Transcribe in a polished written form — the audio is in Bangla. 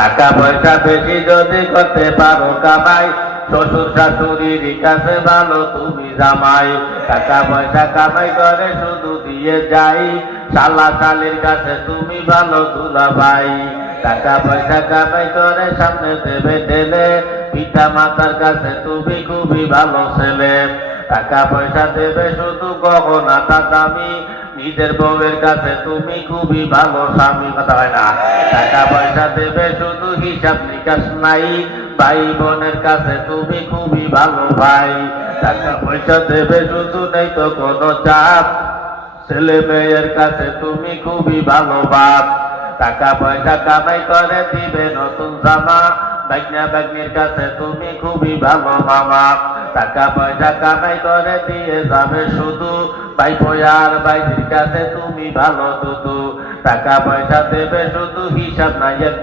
টাকা পয়সা বেশি যদি করতে পারো কামাই, শ্বশুর শাশুড়ির কাছে ভালো তুমি জামাই। টাকা পয়সা কামাই করে শুধু দিয়ে যাই, শালা শালির কাছে তুমি ভালো দুলাভাই। টাকা পয়সা কামাই করে সামনে দেবে ঠেলে, পিতা মাতার কাছে তুমি খুবই ভালো ছেলে। টাকা পয়সা দেবে শুধু গহনাটা দামি, নিজের বউয়ের কাছে তুমি খুবই ভালো স্বামী। কথা হয় না? টাকা পয়সা দেবে শুধু হিসাব নিকাশ নাই, ভাই বোনের কাছে তুমি খুবই ভালো ভাই। টাকা পয়সা দেবে শুধু নেই তো কোনো চাপ, ছেলে মেয়ের কাছে তুমি খুবই ভালো বাপ। টাকা পয়সা কামাই করে দিবে নতুন জামা, ভাগ্না ভাগ্নির কাছে তুমি খুবই ভালো মামা। টাকা পয়সা কামাই করে দিয়ে যাবে শুধু, ভাই আর ভাইদের কাছে তুমি ভালো দুদু। টাকা পয়সা দেবে শুধু হিসাব নাই এক